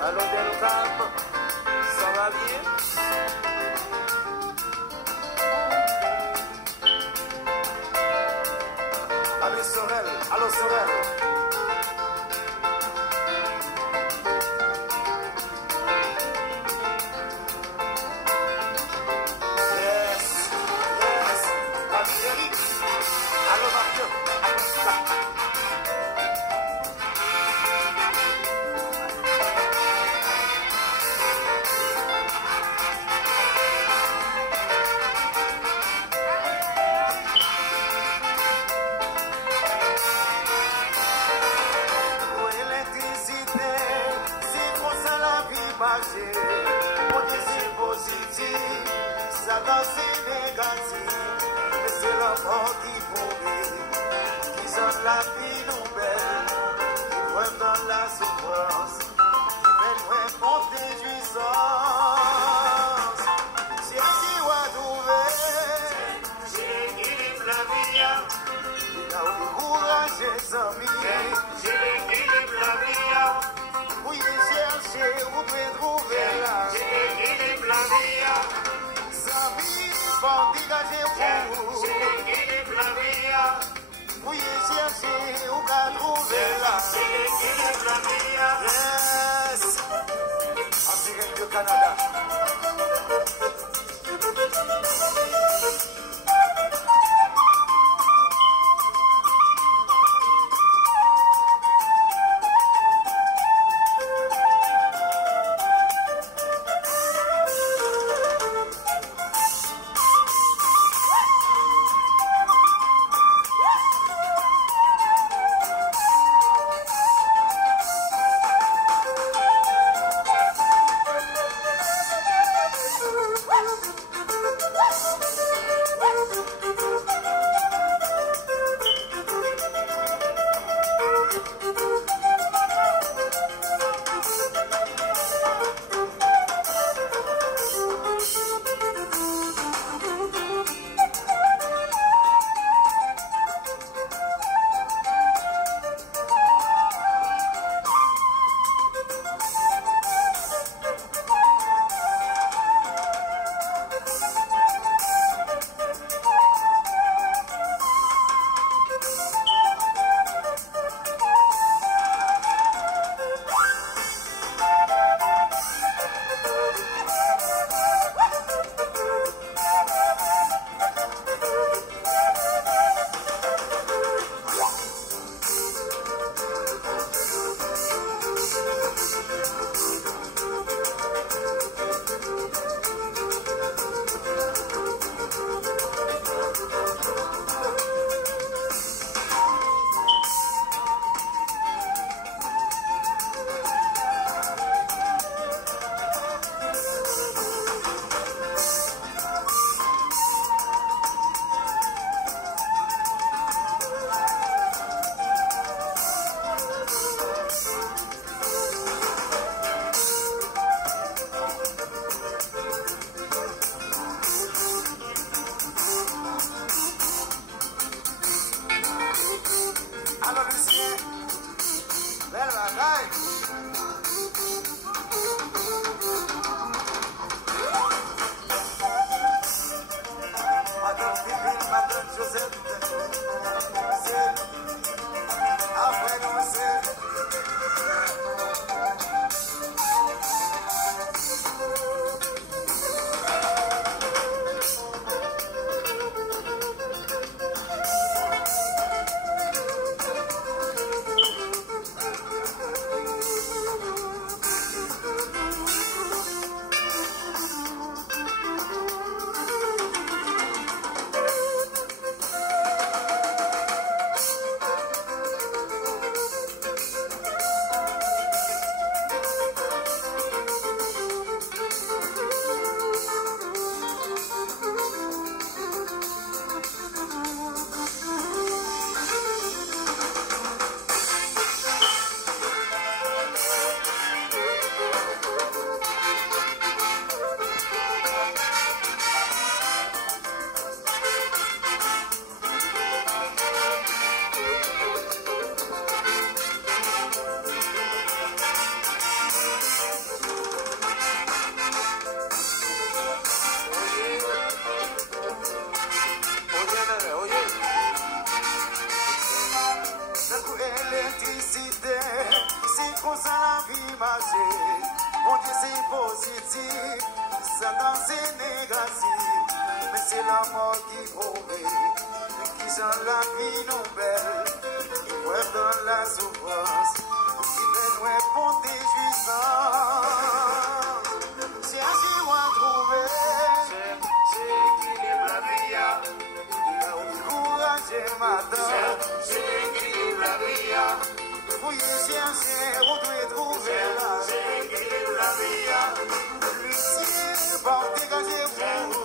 Allô Delcam, ça va bien? Allô Sorel, allô Sorel. Yes, yes. Allô Eric, allô Marc, allô Scott. C'est positif, ça dans c'est négatif, mais c'est la mort qui pourrit, qui sent la vie nouvelle, qui voit dans la souffrance, qui fait moins monter jouissance. C'est qui va trouver, c'est l'équilibre la vie, il a découragé sa vie, c'est l'équilibre la vie. Oui, chercher, vous pouvez trouver là. J'ai l'équilibre la vie. Sa vie, pour dégager vous. J'ai l'équilibre la vie. Oui, chercher, vous pouvez trouver là. J'ai l'équilibre la vie. Yes. En direct du Canada. la mort qui prouve, qui sont la vie non belle, qui voit dans la souffrance, qui fait nous répondre jouissance. Cherchez ou à trouver, c'est équilibre la vie. courage matin, C'est équilibre la vie. fouillez, cherchez, vous devez trouver la C'est équilibre la vie. lucier, par dégager vous.